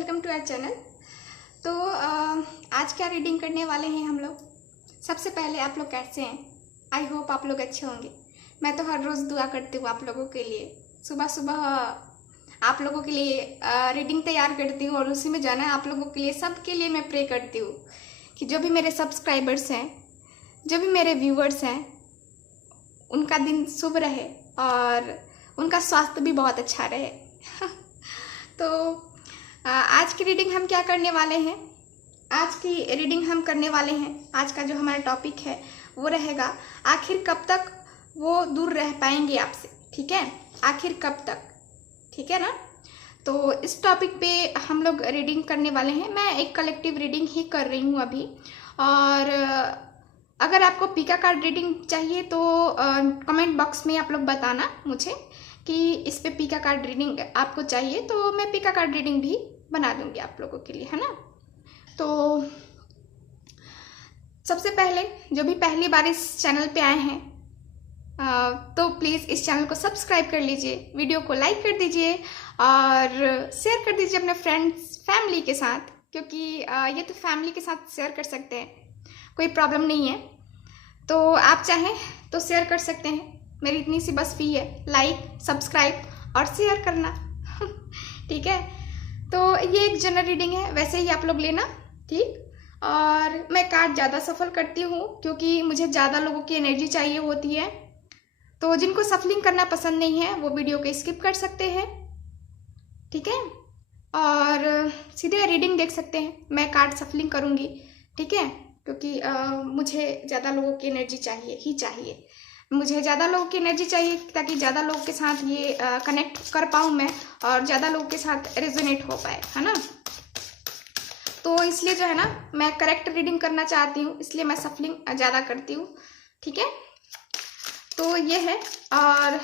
Welcome to our channel. तो आज क्या रीडिंग करने वाले हैं हम लोग। सबसे पहले आप लोग कैसे हैं? आई होप आप लोग अच्छे होंगे। मैं तो हर रोज़ दुआ करती हूँ आप लोगों के लिए। सुबह सुबह आप लोगों के लिए रीडिंग तैयार करती हूँ और उसी में जाना है आप लोगों के लिए, सबके लिए मैं प्रे करती हूँ कि जो भी मेरे सब्सक्राइबर्स हैं, जो भी मेरे व्यूवर्स हैं, उनका दिन शुभ रहे और उनका स्वास्थ्य भी बहुत अच्छा रहे। तो आज की रीडिंग हम क्या करने वाले हैं? आज की रीडिंग हम करने वाले हैं, आज का जो हमारा टॉपिक है वो रहेगा आखिर कब तक वो दूर रह पाएंगे आपसे। ठीक है, आखिर कब तक, ठीक है ना। तो इस टॉपिक पे हम लोग रीडिंग करने वाले हैं। मैं एक कलेक्टिव रीडिंग ही कर रही हूँ अभी, और अगर आपको पीका कार्ड रीडिंग चाहिए तो कमेंट बॉक्स में आप लोग बताना मुझे कि इस पे पीका कार्ड रीडिंग आपको चाहिए, तो मैं पीका कार्ड रीडिंग भी बना दूंगी आप लोगों के लिए, है ना। तो सबसे पहले जो भी पहली बार इस चैनल पे आए हैं तो प्लीज़ इस चैनल को सब्सक्राइब कर लीजिए, वीडियो को लाइक कर दीजिए और शेयर कर दीजिए अपने फ्रेंड्स फैमिली के साथ, क्योंकि ये तो फैमिली के साथ शेयर कर सकते हैं, कोई प्रॉब्लम नहीं है। तो आप चाहें तो शेयर कर सकते हैं, मेरी इतनी सी बस फी है, लाइक सब्सक्राइब और शेयर करना। ठीक है, तो ये एक जनरल रीडिंग है, वैसे ही आप लोग लेना, ठीक। और मैं कार्ड ज़्यादा सफल करती हूँ क्योंकि मुझे ज़्यादा लोगों की एनर्जी चाहिए होती है। तो जिनको सफलिंग करना पसंद नहीं है वो वीडियो को स्किप कर सकते हैं, ठीक है, और सीधे रीडिंग देख सकते हैं। मैं कार्ड सफलिंग करूँगी, ठीक है, क्योंकि मुझे ज़्यादा लोगों की एनर्जी चाहिए, मुझे ज़्यादा लोगों की एनर्जी चाहिए ताकि ज़्यादा लोगों के साथ ये कनेक्ट कर पाऊँ मैं और ज़्यादा लोगों के साथ रेजोनेट हो पाए, है ना। तो इसलिए जो है ना, मैं करेक्ट रीडिंग करना चाहती हूँ, इसलिए मैं सफलिंग ज़्यादा करती हूँ, ठीक है। तो ये है, और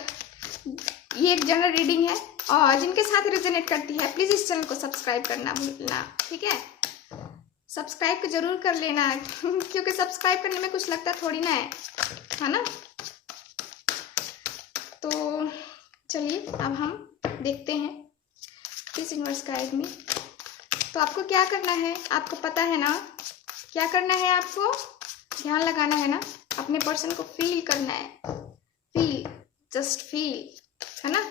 ये एक जनरल रीडिंग है, और जिनके साथ रेजोनेट करती है प्लीज़ इस चैनल को सब्सक्राइब करना भूलना, ठीक है। सब्सक्राइब को जरूर कर लेना क्योंकि सब्सक्राइब करने में कुछ लगता थोड़ी ना है ना। तो चलिए अब हम देखते हैं प्लीज यूनिवर्स गाइड मी। तो आपको क्या करना है, आपको पता है ना क्या करना है, आपको ध्यान लगाना है ना, अपने पर्सन को फील करना है, फील, जस्ट फील, है ना,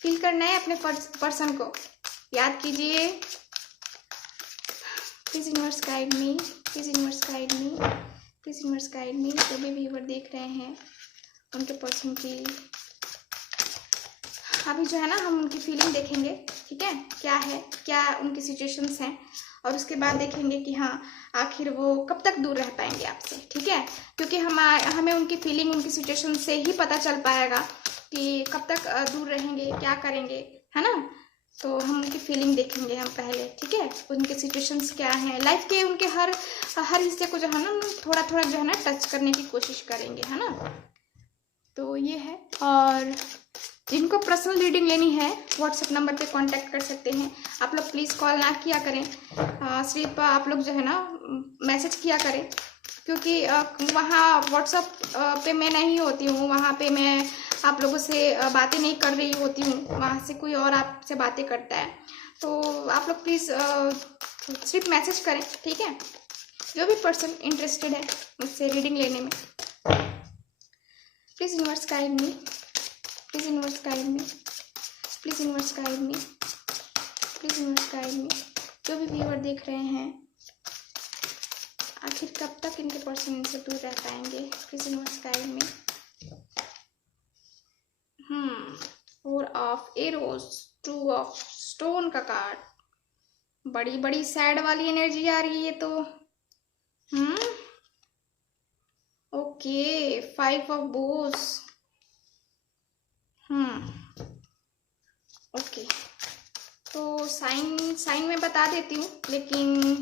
फील करना है अपने पर्सन को। याद कीजिए, please universe guide me, please universe guide me, please universe guide me. जो भी व्यूअर देख रहे हैं उनके पर्सन की अभी जो है ना, हम उनकी फीलिंग देखेंगे, ठीक है, क्या है, क्या उनकी सिचुएशंस हैं, और उसके बाद देखेंगे कि हाँ आखिर वो कब तक दूर रह पाएंगे आपसे, ठीक है, क्योंकि हमें उनकी फीलिंग, उनकी सिचुएशन से ही पता चल पाएगा कि कब तक दूर रहेंगे, क्या करेंगे, है ना। तो हम उनकी फीलिंग देखेंगे हम पहले, ठीक है, उनके सिचुएशंस क्या हैं, लाइफ के उनके हर हिस्से को जो है ना थोड़ा थोड़ा जो है ना टच करने की कोशिश करेंगे, है ना। तो ये है, और जिनको पर्सनल रीडिंग लेनी है व्हाट्सएप नंबर पे कांटेक्ट कर सकते हैं। आप लोग प्लीज़ कॉल ना किया करें, सिर्फ आप लोग जो है ना मैसेज किया करें, क्योंकि वहाँ व्हाट्सएप पे मैं नहीं होती हूँ, वहाँ पे मैं आप लोगों से बातें नहीं कर रही होती हूँ, वहाँ से कोई और आपसे बातें करता है। तो आप लोग प्लीज़ सिर्फ मैसेज करें, ठीक है, जो भी पर्सन इंटरेस्टेड है मुझसे रीडिंग लेने में। Please universe guide me, please universe guide me, please universe guide me, please universe guide me. जो भी व्यूअर देख रहे हैं आखिर कब तक इनके पर्सन इनसे दूर रह पाएंगे, please universe guide me. 4 of arrows, 2 of stone का कार्ड, बड़ी बड़ी सैड वाली एनर्जी आ रही है। तो ओके, 5 ऑफ बोस, ओके। तो साइन में बता देती हूँ, लेकिन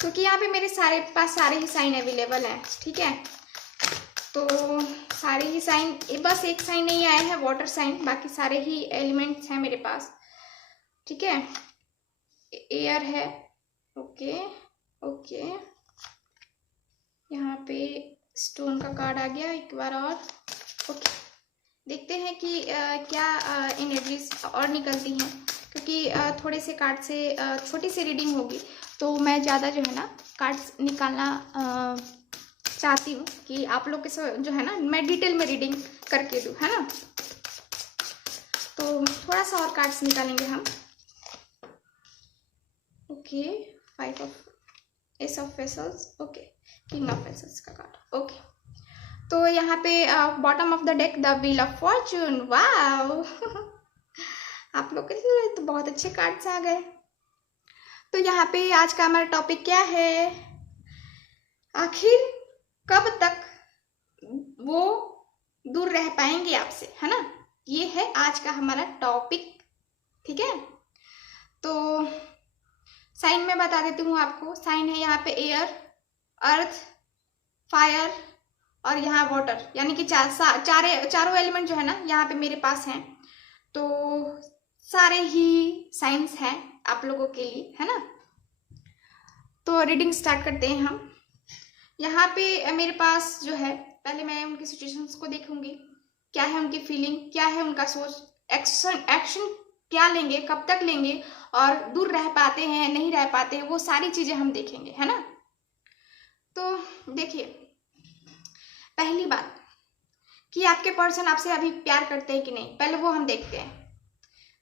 क्योंकि यहाँ पे मेरे पास सारे ही साइन अवेलेबल हैं, ठीक है, तो सारे ही साइन, बस एक साइन नहीं आया है वाटर साइन, बाकी सारे ही एलिमेंट्स हैं मेरे पास, ठीक है। एयर है, ओके ओके, यहाँ पे स्टोन का कार्ड आ गया एक बार और, ओके। देखते हैं कि क्या एनर्जीज और निकलती हैं क्योंकि थोड़े से कार्ड से छोटी सी रीडिंग होगी, तो मैं ज़्यादा जो है ना कार्ड्स निकालना चाहती हूँ कि आप लोग के साथ जो है ना मैं डिटेल में रीडिंग करके दूँ, है ना। तो थोड़ा सा और कार्ड्स निकालेंगे हम। Okay, 5 of S of vessels, okay, king of vessels का कार्ड, ओके। तो यहाँ पे bottom of the deck the wheel of Fortune, wow आप लोग के लिए तो बहुत अच्छे कार्ड्स आ गए। तो यहाँ पे आज का हमारा टॉपिक क्या है, आखिर कब तक वो दूर रह पाएंगे आपसे, है ना। ये है आज का हमारा टॉपिक, ठीक है। तो साइन में बता देती हूँ आपको। साइन है यहाँ पे एयर, अर्थ, फायर और यहाँ वाटर, यानी कि चारों एलिमेंट जो है ना यहाँ पे मेरे पास हैं। तो सारे ही साइंस हैं आप लोगों के लिए, है ना। तो रीडिंग स्टार्ट करते हैं हम। यहाँ पे मेरे पास जो है, पहले मैं उनकी सिचुएशंस को देखूंगी, क्या है उनकी फीलिंग, क्या है उनका सोच, एक्शन क्या लेंगे, कब तक लेंगे, और दूर रह पाते हैं नहीं रह पाते हैं, वो सारी चीजें हम देखेंगे, है ना। तो देखिए, पहली बात कि आपके पर्सन आपसे अभी प्यार करते हैं कि नहीं, पहले वो हम देखते हैं।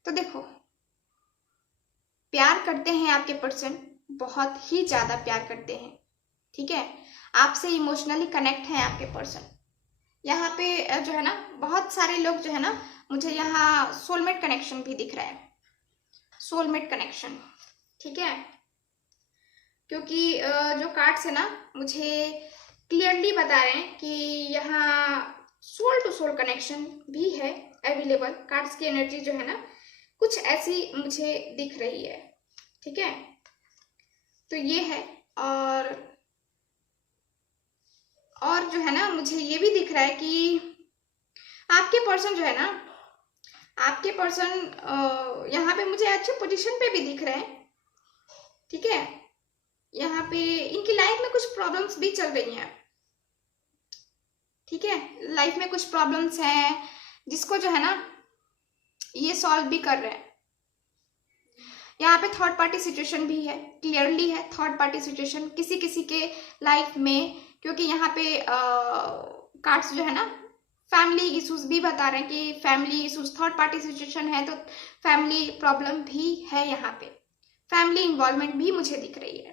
तो देखो, प्यार करते हैं आपके पर्सन, बहुत ही ज्यादा प्यार करते हैं, ठीक है। आपसे इमोशनली कनेक्ट हैं आपके पर्सन। यहाँ पे जो है ना बहुत सारे लोग जो है ना, मुझे यहाँ सोलमेट कनेक्शन भी दिख रहा है, सोलमेट कनेक्शन, ठीक है। क्योंकि जो कार्ड्स है ना मुझे क्लियरली बता रहे हैं कि यहाँ सोल टू सोल कनेक्शन भी है अवेलेबल। कार्ड्स की एनर्जी जो है ना कुछ ऐसी मुझे दिख रही है, ठीक है। तो ये है, और जो है ना मुझे ये भी दिख रहा है कि आपके पर्सन जो है ना, आपके पर्सन यहाँ पे मुझे अच्छे पोजीशन पे भी दिख रहे हैं, ठीक है। यहाँ पे इनकी लाइफ में कुछ प्रॉब्लम्स भी चल रही हैं, ठीक है। लाइफ में कुछ प्रॉब्लम्स हैं जिसको जो है ना ये सॉल्व भी कर रहे हैं। यहाँ पे थर्ड पार्टी सिचुएशन भी है, क्लियरली है थर्ड पार्टी सिचुएशन किसी किसी के लाइफ में। क्योंकि यहाँ पे कार्ड्स जो है ना फैमिली इश्यूज भी बता रहे हैं कि family issues, third party situation है तो फैमिली प्रॉब्लम भी है, यहाँ पे फैमिली इन्वॉल्वमेंट भी मुझे दिख रही है,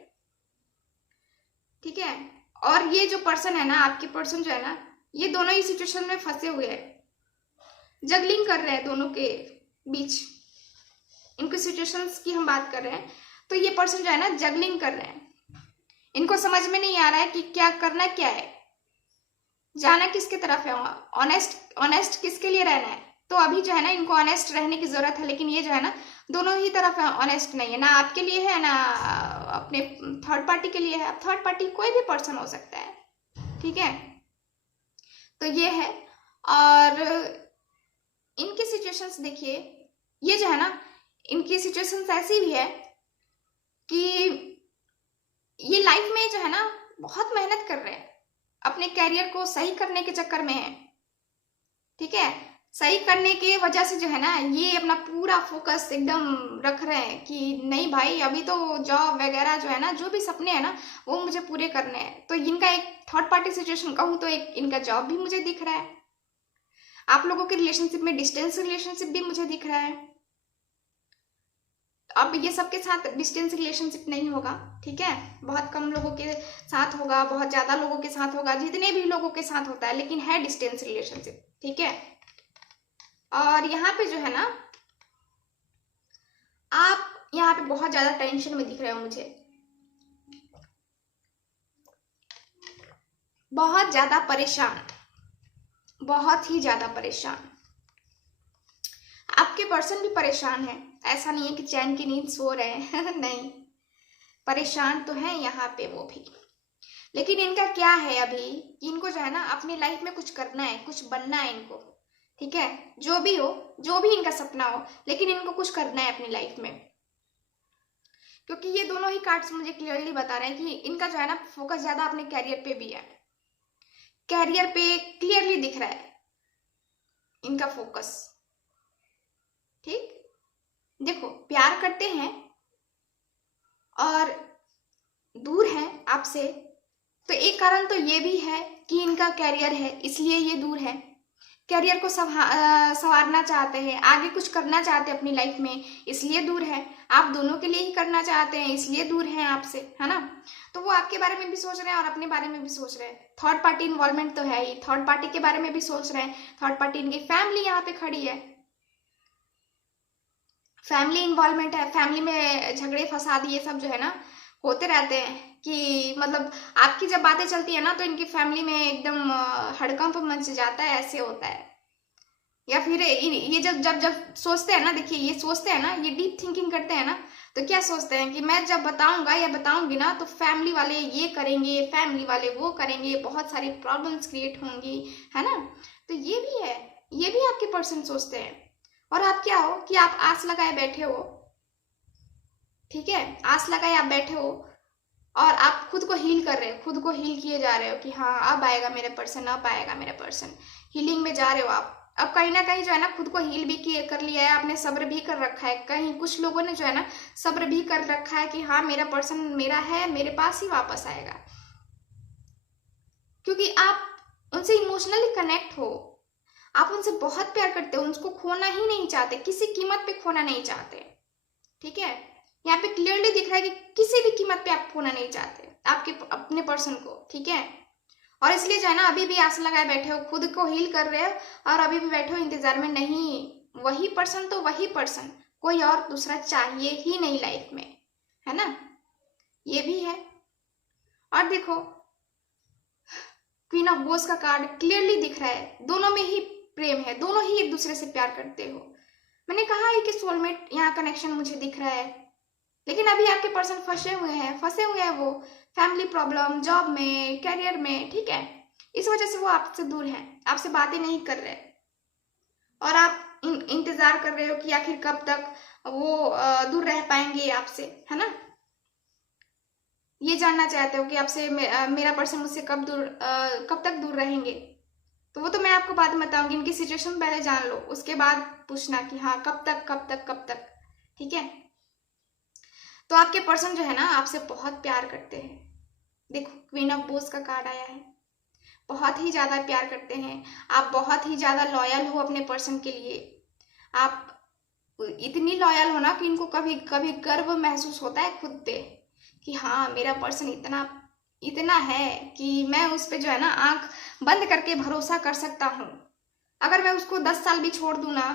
ठीक है। और ये जो पर्सन है ना, आपके पर्सन जो है ना, ये दोनों ही सिचुएशन में फंसे हुए हैं, जगलिंग कर रहे हैं दोनों के बीच। इनकी सिचुएशंस की हम बात कर रहे हैं, तो ये पर्सन जो है ना जगलिंग कर रहे हैं। इनको समझ में नहीं आ रहा है कि क्या करना क्या है, जाना किसके तरफ है, ऑनेस्ट किसके लिए रहना है। तो अभी जो है ना इनको ऑनेस्ट रहने की जरूरत है, लेकिन ये जो है ना दोनों ही तरफ है, ऑनेस्ट नहीं है, ना आपके लिए है ना अपने थर्ड पार्टी के लिए है। थर्ड पार्टी कोई भी पर्सन हो सकता है, ठीक है। तो ये है, और इनकी सिचुएशंस देखिए, ये जो है ना इनकी सिचुएशंस ऐसी भी है कि ये लाइफ में जो है ना बहुत मेहनत कर रहे हैं, अपने कैरियर को सही करने के चक्कर में है, ठीक है। सही करने के वजह से जो है ना ये अपना पूरा फोकस एकदम रख रहे हैं कि नहीं भाई, अभी तो जॉब वगैरह जो है ना, जो भी सपने हैं ना वो मुझे पूरे करने हैं। तो इनका एक थर्ड पार्टी सिचुएशन कहूँ तो एक इनका जॉब भी मुझे दिख रहा है। आप लोगों के रिलेशनशिप में डिस्टेंस रिलेशनशिप भी मुझे दिख रहा है। अब ये सबके साथ डिस्टेंस रिलेशनशिप नहीं होगा, ठीक है। बहुत कम लोगों के साथ होगा, बहुत ज्यादा लोगों के साथ होगा, जितने भी लोगों के साथ होता है, लेकिन है डिस्टेंस रिलेशनशिप, ठीक है। और यहाँ पे जो है ना आप यहाँ पे बहुत ज्यादा टेंशन में दिख रहे हो मुझे, बहुत ज्यादा परेशान, बहुत ही ज्यादा परेशान। आपके पर्सन भी परेशान है, ऐसा नहीं है कि चैन की नींद सो रहे हैं नहीं, परेशान तो है यहाँ पे वो भी। लेकिन इनका क्या है अभी, इनको जो है ना अपनी लाइफ में कुछ करना है, कुछ बनना है इनको, ठीक है। जो भी हो, जो भी इनका सपना हो, लेकिन इनको कुछ करना है अपनी लाइफ में। क्योंकि ये दोनों ही कार्ड्स मुझे क्लियरली बता रहे हैं कि इनका जो है ना फोकस ज्यादा अपने कैरियर पे भी है, कैरियर पे क्लियरली दिख रहा है इनका फोकस, ठीक। देखो प्यार करते हैं और दूर हैं आपसे, तो एक कारण तो ये भी है कि इनका कैरियर है इसलिए ये दूर है। कैरियर को संवारना चाहते हैं, आगे कुछ करना चाहते हैं अपनी लाइफ में, इसलिए दूर है। आप दोनों के लिए ही करना चाहते हैं इसलिए दूर हैं आपसे, है ना। तो वो आपके बारे में भी सोच रहे हैं और अपने बारे में भी सोच रहे हैं। थर्ड पार्टी इन्वॉल्वमेंट तो है ही, थर्ड पार्टी के बारे में भी सोच रहे हैं। थर्ड पार्टी इनकी फैमिली यहाँ पे खड़ी है, फैमिली इन्वॉल्वमेंट है, फैमिली में झगड़े फसाद ये सब जो है ना होते रहते हैं। कि मतलब आपकी जब बातें चलती है ना तो इनकी फैमिली में एकदम हड़कंप मच जाता है, ऐसे होता है। या फिर ये जब जब जब सोचते हैं ना, देखिए ये सोचते हैं ना, ये डीप थिंकिंग करते हैं ना, तो क्या सोचते हैं कि मैं जब बताऊंगा या बताऊंगी ना तो फैमिली वाले ये करेंगे, फैमिली वाले वो करेंगे, बहुत सारी प्रॉब्लम्स क्रिएट होंगी, है ना। तो ये भी है, ये भी आपके पर्सन सोचते हैं। और आप क्या हो कि आप आस लगाए बैठे हो, ठीक है, आस लगाए आप बैठे हो और आप खुद को हील कर रहे हो, खुद को हील किए जा रहे हो कि हाँ अब आएगा मेरे पर्सन, अब आएगा मेरा पर्सन। हीलिंग में जा रहे हो आप। अब कहीं ना कहीं जो है ना खुद को हील भी किए कर लिया है आपने, सब्र भी कर रखा है। कहीं कुछ लोगों ने जो है ना सब्र भी कर रखा है कि हाँ मेरा पर्सन मेरा है, मेरे पास ही वापस आएगा। क्योंकि आप उनसे इमोशनली कनेक्ट हो, आप उनसे बहुत प्यार करते हो, उनको खोना ही नहीं चाहते, किसी कीमत पे खोना नहीं चाहते, ठीक है। यहाँ पे क्लियरली दिख रहा है कि किसी भी कीमत पे आप खोना नहीं चाहते आपके अपने पर्सन को, ठीक है। और इसलिए जो है ना अभी भी आस लगाए बैठे हो, खुद को हील कर रहे हो और अभी भी बैठे हो इंतजार में। नहीं, वही पर्सन तो वही पर्सन, कोई और दूसरा चाहिए ही नहीं लाइफ में, है ना। ये भी है। और देखो क्वीन ऑफ वोस का कार्ड क्लियरली दिख रहा है, दोनों में ही प्रेम है, दोनों ही एक दूसरे से प्यार करते हो। मैंने कहा है कि सोलमेट यहाँ कनेक्शन मुझे दिख रहा है, लेकिन अभी आपके पर्सन फंसे हुए हैं वो फैमिली प्रॉब्लम, जॉब में, कैरियर में, ठीक है। इस वजह से वो आपसे दूर है, आपसे बातें नहीं कर रहे और आप इंतजार कर रहे हो कि आखिर कब तक वो दूर रह पाएंगे आपसे, है ना। ये जानना चाहते हो कि आपसे मेरा पर्सन मुझसे कब तक दूर रहेंगे। तो वो तो मैं आपको बाद में बताऊंगी, इनकी सिचुएशन पहले जान लो, उसके बाद पूछना कि हाँ कब तक, ठीक है। तो आपके पर्सन जो है ना आपसे बहुत प्यार करते हैं। देखो क्वीन ऑफ बोस का कार्ड आया है, बहुत ही ज्यादा प्यार करते हैं आप, बहुत ही ज्यादा लॉयल हो अपने पर्सन के लिए। आप इतनी लॉयल हो ना कि इनको कभी कभी गर्व महसूस होता है खुद पे कि हाँ मेरा पर्सन इतना है कि मैं उस पे जो है ना आंख बंद करके भरोसा कर सकता हूँ। अगर मैं उसको 10 साल भी छोड़ दूं ना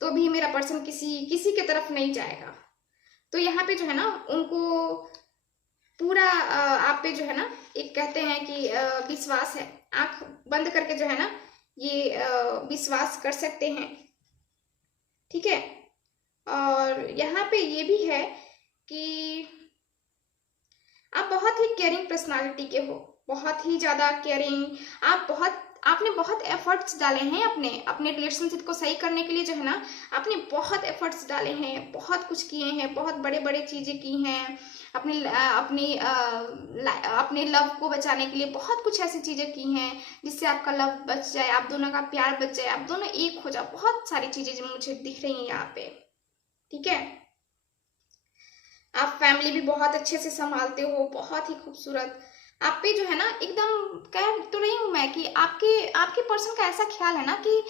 तो भी मेरा पर्सन किसी के तरफ नहीं जाएगा। तो यहाँ पे जो है ना उनको पूरा आप पे जो है ना एक कहते हैं कि विश्वास है, आंख बंद करके जो है ना ये विश्वास कर सकते हैं, ठीक है। और यहाँ पे ये भी है कि आप बहुत ही केयरिंग पर्सनालिटी के हो, बहुत ही ज्यादा केयरिंग। आपने बहुत एफर्ट्स डाले हैं अपने रिलेशनशिप को सही करने के लिए, जो है ना आपने बहुत एफर्ट्स डाले हैं, बहुत कुछ किए हैं, बहुत बड़े बड़े चीजें की हैं अपने लव को बचाने के लिए। बहुत कुछ ऐसी चीजें की हैं जिससे आपका लव बच जाए, आप दोनों का प्यार बच जाए, आप दोनों एक हो जाओ। बहुत सारी चीजें जो मुझे दिख रही हैं यहाँ पे, ठीक है। आप फैमिली भी बहुत अच्छे से संभालते हो, बहुत ही खूबसूरत। आप पे जो है ना एकदम कह तो रही हूं मैं कि आपके पर्सन का ऐसा ख्याल है ना कि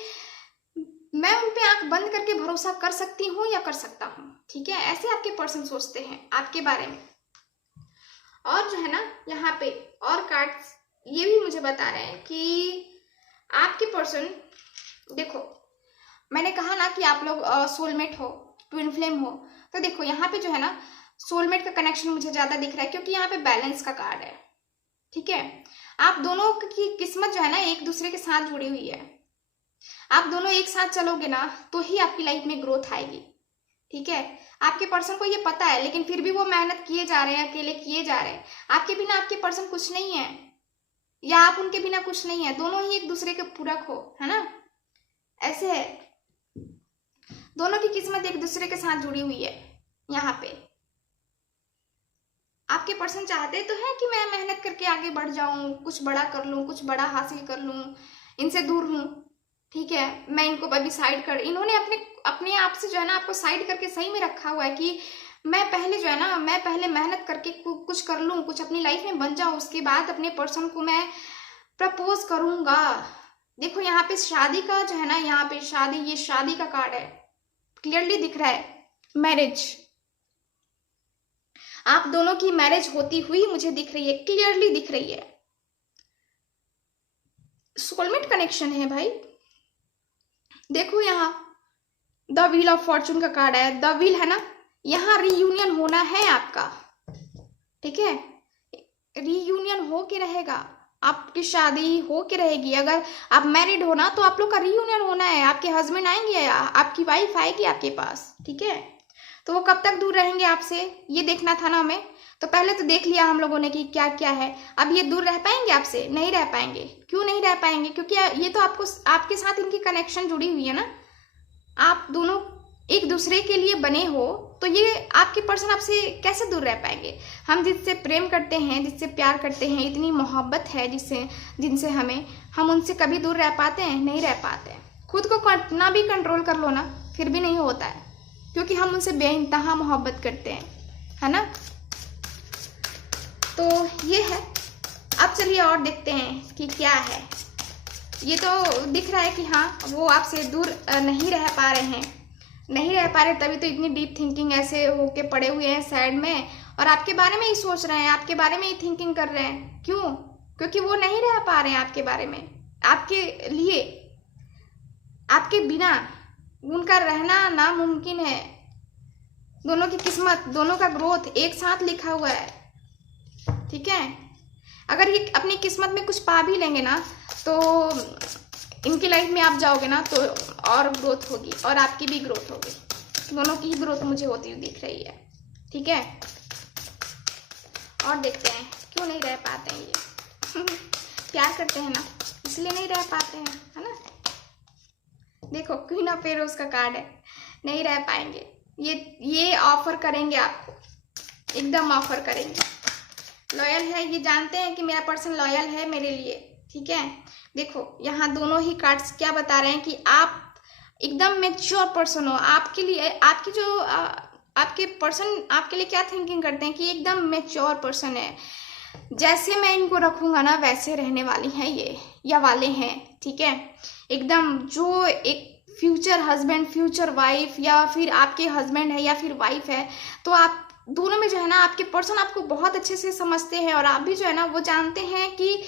मैं उन पे आंख बंद करके भरोसा कर सकती हूँ या कर सकता हूँ, ठीक है। ऐसे आपके पर्सन सोचते हैं आपके बारे में। और जो है ना यहाँ पे और कार्ड्स ये भी मुझे बता रहे हैं कि आपके पर्सन, देखो मैंने कहा ना कि आप लोग सोलमेट हो, ट्विन फ्लेम हो। तो देखो यहाँ पे जो है ना सोलमेट का कनेक्शन मुझे ज्यादा दिख रहा है क्योंकि यहाँ पे बैलेंस का कार्ड है, ठीक है। आप दोनों की किस्मत जो है ना एक दूसरे के साथ जुड़ी हुई है। आप दोनों एक साथ चलोगे ना तो ही आपकी लाइफ में ग्रोथ आएगी, ठीक है। आपके पर्सन को ये पता है लेकिन फिर भी वो मेहनत किए जा रहे हैं, अकेले किए जा रहे हैं। आपके बिना आपके पर्सन कुछ नहीं है या आप उनके बिना कुछ नहीं है, दोनों ही एक दूसरे के पूरक हो, है ना। ऐसे है, दोनों की किस्मत एक दूसरे के साथ जुड़ी हुई है। यहाँ पे आपके पर्सन चाहते तो है कि मैं मेहनत करके आगे बढ़ जाऊं, कुछ बड़ा कर लूं, कुछ बड़ा हासिल कर लूं, इनसे दूर हूं, ठीक है। मैं इनको अभी साइड कर, इन्होंने अपने आप से जो है ना आपको साइड करके सही में रखा हुआ है कि मैं पहले जो है ना, मैं पहले मेहनत करके कुछ कर लूँ, कुछ अपनी लाइफ में बन जाऊँ, उसके बाद अपने पर्सन को मैं प्रपोज करूँगा। देखो यहाँ पे शादी का जो है ना, यहाँ पे शादी, ये शादी का कार्ड है, क्लियरली दिख रहा है मैरिज। आप दोनों की मैरिज होती हुई मुझे दिख रही है, क्लियरली दिख रही है। सोलमेट कनेक्शन है भाई। देखो यहाँ द व्हील ऑफ फॉर्चून का कार्ड है, द व्हील है ना, यहाँ रीयूनियन होना है आपका, ठीक है, रीयूनियन हो के रहेगा, आपकी शादी हो के रहेगी। अगर आप मैरिड हो ना तो आप लोग का रीयूनियन होना है, आपके हस्बैंड आएंगे, आपकी वाइफ आएगी आपके पास, ठीक है। तो वो कब तक दूर रहेंगे आपसे, ये देखना था ना हमें। तो पहले तो देख लिया हम लोगों ने कि क्या क्या है। अब ये दूर रह पाएंगे आपसे? नहीं रह पाएंगे। क्यों नहीं रह पाएंगे? क्योंकि ये तो आपको, आपके साथ इनकी कनेक्शन जुड़ी हुई है ना, आप दोनों एक दूसरे के लिए बने हो, तो ये आपके पर्सन आपसे कैसे दूर रह पाएंगे। हम जिससे प्रेम करते हैं, जिससे प्यार करते हैं, इतनी मोहब्बत है जिनसे हमें, हम उनसे कभी दूर रह पाते हैं? नहीं रह पाते। खुद को कितना भी कंट्रोल कर लो ना, फिर भी नहीं होता है, क्योंकि हम उनसे बेइंतहा मोहब्बत करते हैं, है ना। तो ये है। अब चलिए और देखते हैं कि क्या है। ये तो दिख रहा है कि हाँ, वो आपसे दूर नहीं रह पा रहे हैं, नहीं रह पा रहे, तभी तो इतनी डीप थिंकिंग ऐसे होके पड़े हुए हैं साइड में, और आपके बारे में ही सोच रहे हैं, आपके बारे में ही थिंकिंग कर रहे हैं। क्यों? क्योंकि वो नहीं रह पा रहे हैं आपके बारे में, आपके लिए, आपके बिना उनका रहना नामुमकिन है। दोनों की किस्मत, दोनों का ग्रोथ एक साथ लिखा हुआ है, ठीक है। अगर ये अपनी किस्मत में कुछ पा भी लेंगे ना, तो इनकी लाइफ में आप जाओगे ना तो और ग्रोथ होगी, और आपकी भी ग्रोथ होगी। दोनों की ही ग्रोथ मुझे होती हुई दिख रही है, ठीक है। और देखते हैं क्यों नहीं रह पाते हैं ये प्यार करते हैं ना, इसलिए नहीं रह पाते हैं, है ना। देखो क्वीन ऑफ पेरोस का कार्ड है, नहीं रह पाएंगे। ये ऑफर करेंगे आपको, एकदम ऑफर करेंगे। लॉयल है, ये जानते हैं कि मेरा पर्सन लॉयल है मेरे लिए, ठीक है। देखो यहाँ दोनों ही कार्ड्स क्या बता रहे हैं कि आप एकदम मैच्योर पर्सन हो। आपके लिए, आपकी जो आपके पर्सन आपके लिए क्या थिंकिंग करते हैं कि एकदम मैच्योर पर्सन है, जैसे मैं इनको रखूंगा ना वैसे रहने वाली हैं ये, या वाले हैं, ठीक है। एकदम जो एक फ्यूचर हस्बैंड, फ्यूचर वाइफ, या फिर आपके हस्बैंड है या फिर वाइफ है, तो आप दोनों में जो है ना, आपके पर्सन आपको बहुत अच्छे से समझते हैं, और आप भी जो है ना वो जानते हैं कि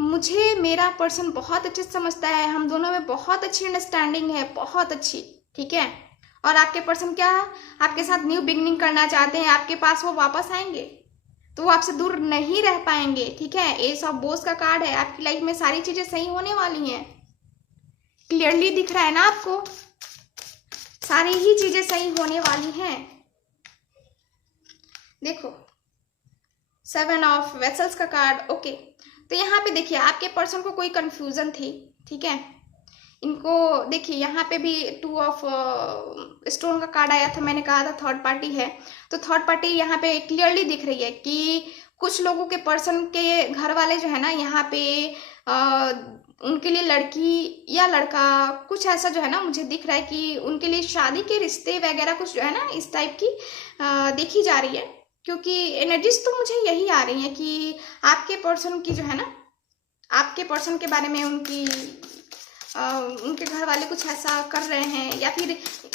मुझे मेरा पर्सन बहुत अच्छे से समझता है, हम दोनों में बहुत अच्छी अंडरस्टैंडिंग है, बहुत अच्छी, ठीक है। और आपके पर्सन क्या, आपके साथ न्यू बिगनिंग करना चाहते हैं, आपके पास वो वापस आएंगे, तो वो आपसे दूर नहीं रह पाएंगे, ठीक है। एस ऑफ बोस का कार्ड है, आपकी लाइफ में सारी चीजें सही होने वाली हैं, क्लियरली दिख रहा है ना आपको, सारी ही चीजें सही होने वाली हैं। देखो 7 ऑफ वेसल्स का कार्ड, ओके। तो यहाँ पे देखिए आपके पर्सन को कोई कंफ्यूजन थी, ठीक है। इनको देखिए यहाँ पे भी 2 ऑफ स्टोन का कार्ड आया था, मैंने कहा था थर्ड पार्टी है, तो थर्ड पार्टी यहाँ पे क्लियरली दिख रही है कि कुछ लोगों के पर्सन के घर वाले जो है ना, यहाँ पे उनके लिए लड़की या लड़का कुछ ऐसा जो है ना, मुझे दिख रहा है कि उनके लिए शादी के रिश्ते वगैरह कुछ जो है ना इस टाइप की देखी जा रही है। क्योंकि एनर्जीज तो मुझे यही आ रही है कि आपके पर्सन की जो है ना, आपके पर्सन के बारे में उनके घर वाले कुछ ऐसा कर रहे हैं, या फिर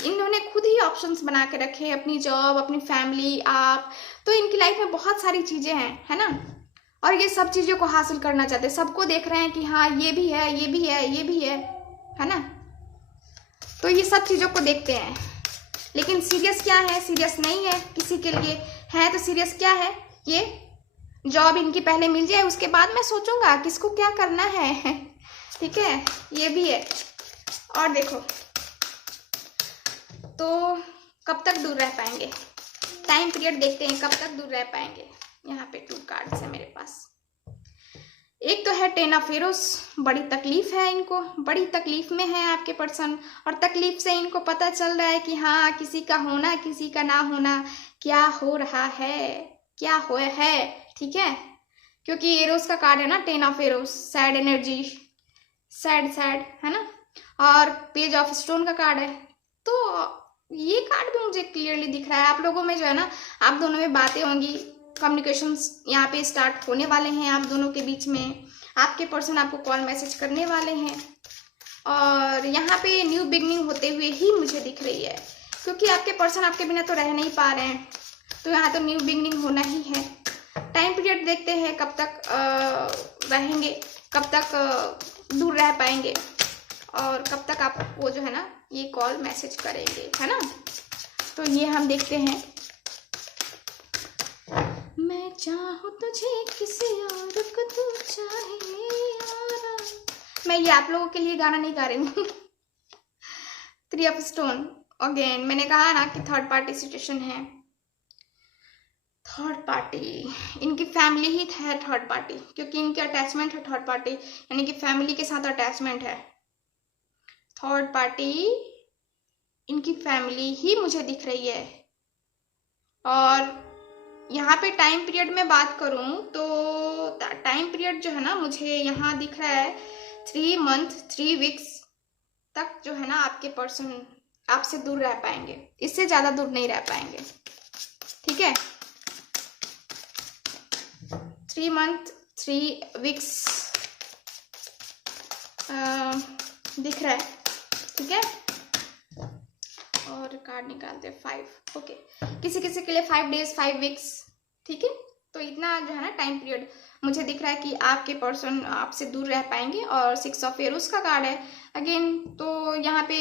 इन्होंने खुद ही ऑप्शंस बना के रखे हैं, अपनी जॉब, अपनी फैमिली, आप, तो इनकी लाइफ में बहुत सारी चीजें हैं, है ना। और ये सब चीजों को हासिल करना चाहते हैं, सबको देख रहे हैं कि हाँ ये भी है, ये भी है, ये भी है ना। तो ये सब चीजों को देखते हैं, लेकिन सीरियस क्या है? सीरियस नहीं है किसी के लिए, है तो सीरियस क्या है? ये जॉब इनकी पहले मिल जाए, उसके बाद मैं सोचूंगा किसको क्या करना है, ठीक है। ये भी है। और देखो तो कब तक दूर रह पाएंगे, टाइम पीरियड देखते हैं कब तक दूर रह पाएंगे। यहाँ पे 2 कार्ड्स है मेरे पास। एक तो है 10 ऑफ एरोस, बड़ी तकलीफ है इनको, बड़ी तकलीफ में है आपके पर्सन, और तकलीफ से इनको पता चल रहा है कि हाँ किसी का होना, किसी का ना होना, क्या हो रहा है, क्या हो है, ठीक है। क्योंकि एरोस का कार्ड है ना, 10 of arrows, sad energy, sad है ना। और पेज ऑफ स्टोन का कार्ड है, तो ये कार्ड भी मुझे क्लियरली दिख रहा है आप लोगों में जो है ना, आप दोनों में बातें होंगी, कम्युनिकेशंस यहाँ पे स्टार्ट होने वाले हैं आप दोनों के बीच में। आपके पर्सन आपको कॉल मैसेज करने वाले हैं और यहाँ पे न्यू बिगनिंग होते हुए ही मुझे दिख रही है, क्योंकि आपके पर्सन आपके बिना तो रह नहीं पा रहे हैं, तो यहाँ तो न्यू बिगनिंग होना ही है। टाइम पीरियड देखते हैं कब तक रहेंगे, कब तक दूर रह पाएंगे और कब तक आपको जो है ना ये कॉल मैसेज करेंगे, है ना। तो ये हम देखते हैं। मैं चाहूँ तुझे किसी और को तू चाहे यारा। मैं ये आप लोगों के लिए गाना नहीं गा रही हूँ। 3 ऑफ स्टोन अगेन, मैंने कहा ना कि थर्ड पार्टी सिचुएशन है। थर्ड पार्टी, इनकी फैमिली ही है थर्ड पार्टी, क्योंकि इनकी अटैचमेंट है थर्ड पार्टी, यानी कि फैमिली के साथ अटैचमेंट है। थर्ड पार्टी इनकी फैमिली ही मुझे दिख रही है। और यहाँ पे टाइम पीरियड में बात करूं तो टाइम पीरियड जो है ना मुझे यहाँ दिख रहा है 3 मंथ 3 वीक्स तक जो है ना आपके पर्सन आपसे दूर रह पाएंगे, इससे ज्यादा दूर नहीं रह पाएंगे, ठीक है। 3 मंथ 3 वीक्स दिख रहा है, ठीक है। और कार्ड निकालते हैं 5, ओके। किसी किसी के लिए 5 डेज 5 वीक्स, ठीक है। तो इतना जो है ना टाइम पीरियड मुझे दिख रहा है कि आपके पर्सन आपसे दूर रह पाएंगे। और 6 ऑफ एरोस का कार्ड है अगेन, तो यहाँ पे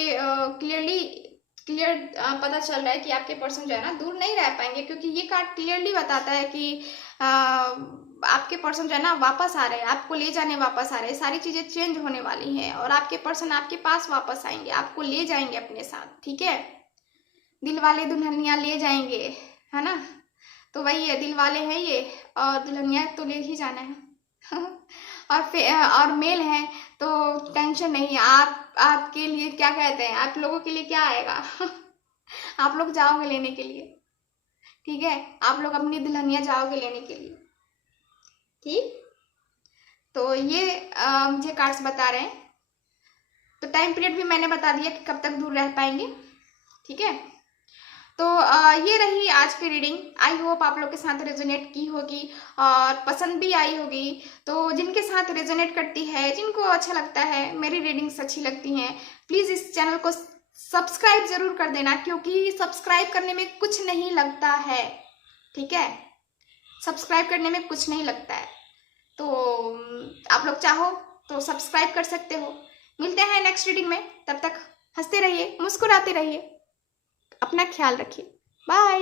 क्लियर पता चल रहा है कि आपके पर्सन जो है ना दूर नहीं रह पाएंगे, क्योंकि ये कार्ड क्लियरली बताता है कि आपके पर्सन जो है ना वापस आ रहे हैं, आपको ले जाने वापस आ रहे हैं, सारी चीजें चेंज होने वाली हैं और आपके पर्सन आपके पास वापस आएंगे, आपको ले जाएंगे अपने साथ, ठीक है। दिल वाले दुल्हनिया ले जाएंगे, है ना। तो वही है, दिल वाले हैं ये और दुल्हनिया तो ले ही जाना है। और मेल है तो टेंशन नहीं। आपके लिए क्या कहते हैं, आप लोगों के लिए क्या आएगा। आप लोग जाओगे लेने के लिए, ठीक है। आप लोग अपनी दुल्हनिया जाओगे लेने के लिए, ठीक। तो ये मुझे कार्ड्स बता रहे हैं। तो टाइम पीरियड भी मैंने बता दिया कि कब तक दूर रह पाएंगे, ठीक है। तो ये रही आज की रीडिंग। आई होप आप लोग के साथ रेजोनेट की होगी और पसंद भी आई होगी। तो जिनके साथ रेजोनेट करती है, जिनको अच्छा लगता है, मेरी रीडिंग्स अच्छी लगती हैं, प्लीज इस चैनल को सब्सक्राइब जरूर कर देना, क्योंकि सब्सक्राइब करने में कुछ नहीं लगता है, ठीक है। सब्सक्राइब करने में कुछ नहीं लगता है, तो आप लोग चाहो तो सब्सक्राइब कर सकते हो। मिलते हैं नेक्स्ट रीडिंग में, तब तक हंसते रहिए, मुस्कुराते रहिए, अपना ख्याल रखिए, बाय।